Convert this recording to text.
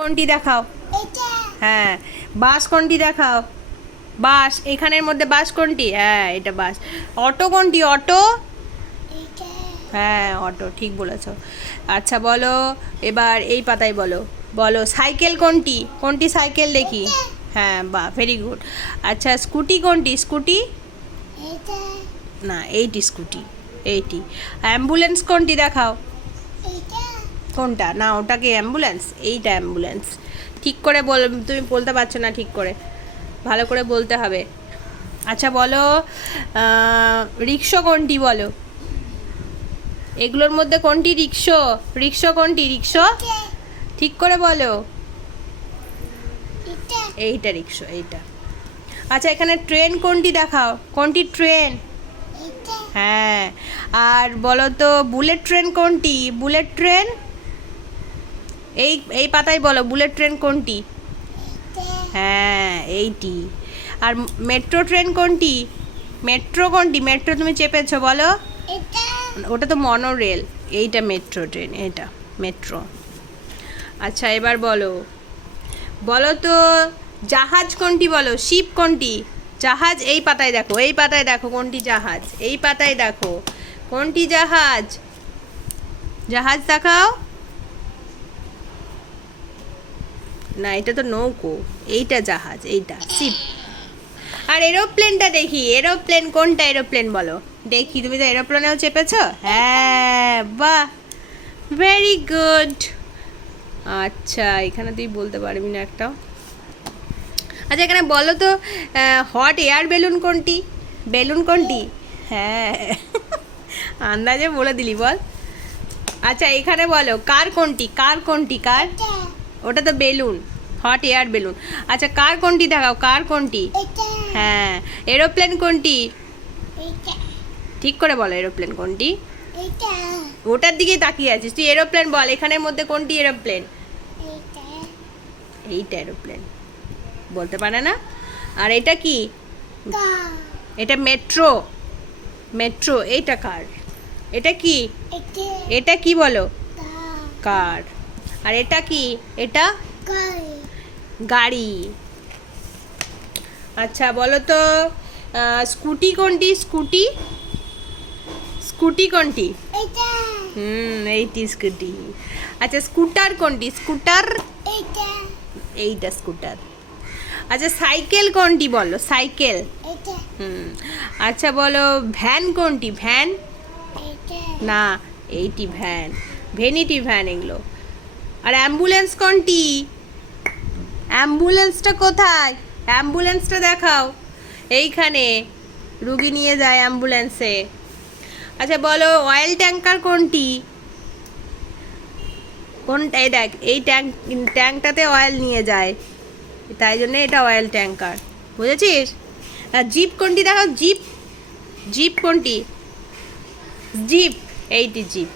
কোনটি দেখাও? হ্যাঁ। বাস কোনটি দেখাও? বাস, এখানের মধ্যে বাস কোনটি? হ্যাঁ, এটা বাস। অটো কোনটি? অটো, হ্যাঁ অটো, ঠিক বলেছো। আচ্ছা বলো, এবার এই পাতায় বলো। বলো সাইকেল কোনটি? কোনটি সাইকেল দেখি? হ্যাঁ, বাহ, ভেরি গুড। আচ্ছা স্কুটি কোনটি? স্কুটি, না এইটি স্কুটি, এইটি। অ্যাম্বুলেন্স কোনটি দেখাও? কোনটা? না ওটাকে অ্যাম্বুলেন্স, এইটা অ্যাম্বুলেন্স। ঠিক করে বল, তুমি বলতে পারছো না ঠিক করে, ভালো করে বলতে হবে। আচ্ছা বলো রিক্সা কোনটি? বলো এগুলোর মধ্যে কোনটি রিক্সা? রিক্সা কোনটি? রিক্সা, ঠিক করে বলো। এইটা রিক্সা, এইটা। আচ্ছা এখানে ট্রেন কোনটি দেখাও? কোনটি ট্রেন? হ্যাঁ। আর বলো তো বুলেট ট্রেন কোনটি? বুলেট ট্রেন, এই এই পাতায় বলো বুলেট ট্রেন কোনটি? হ্যাঁ এইটি। আর মেট্রো ট্রেন কোনটি? মেট্রো কোনটি? মেট্রো তুমি চেপেছো, বলো। ওটা তো মনোরেল, এইটা মেট্রো ট্রেন, এটা মেট্রো। আচ্ছা এবার বলো, বলো তো জাহাজ কোনটি? বলো শিপ কোনটি? জাহাজ, এই পাতায় দেখো, এই পাতায় দেখো কোনটি জাহাজ, এই পাতায় দেখো কোনটি জাহাজ? জাহাজ দেখাও। না এটা তো নৌকো, এইটা জাহাজ, এইটা শিপ। আর এরোপ্লেনটা দেখি, এরোপ্লেন কোনটা? এরোপ্লেন বলো দেখি, তুমি তো এরোপ্লেনেও চেপেছো। হ্যাঁ, বাহ, ভেরি গুড। আচ্ছা এখানে তুই বলতে পারবি না একটাও। আচ্ছা এখানে বলো তো হট এয়ার বেলুন কোনটি? বেলুন কোনটি? হ্যাঁ, আন্দাজে বলে দিলি, বল। আচ্ছা এখানে বলো কার কোনটি? কার কোনটি? কার, ওটা তো বেলুন, হট এয়ার বেলুন। আচ্ছা কার কোনটি দেখাও? কার কোনটি? হ্যাঁ। এরোপ্লেন কোনটি? ঠিক করে বলো এরোপ্লেন কোনটি? ওটার দিকেই তাকিয়ে আছিস তুই। এরোপ্লেন বল, এখানের মধ্যে কোনটি এরোপ্লেন? এইটা এরোপ্লেন, বলতে পারে না। আর এটা কি? এটা মেট্রো, মেট্রো। এইটা কার, এটা কি? এটা কি বলো? কার। আর এটা কি? এটা গাড়ি। আচ্ছা বলো তো স্কুটি কোনটি? স্কুটি, স্কুটি কোনটি? এইটি স্কুটি। আচ্ছা স্কুটার কোনটি? স্কুটার, এইটা স্কুটার। আচ্ছা সাইকেল কোনটি? বলো সাইকেল। আচ্ছা বলো ভ্যান কোনটি? ভ্যান, না এইটি ভ্যান, ভ্যানিটি ভ্যান এগুলো। আর অ্যাম্বুলেন্স কোনটি? অ্যাম্বুলেন্সটা কোথায়? অ্যাম্বুলেন্সটা দেখাও, এইখানে রুগী নিয়ে যায় অ্যাম্বুলেন্সে। আচ্ছা বলো অয়েল ট্যাঙ্কার কোনটি? কোনটা? এই দেখ, এই ট্যাঙ্কটাতে অয়েল নিয়ে যায়, তাই জন্য এটা অয়েল ট্যাঙ্কার, বুঝেছিস? আর জিপ কোনটি দেখাও? জিপ, জিপ কোনটি? জিপ, এইটি জিপ।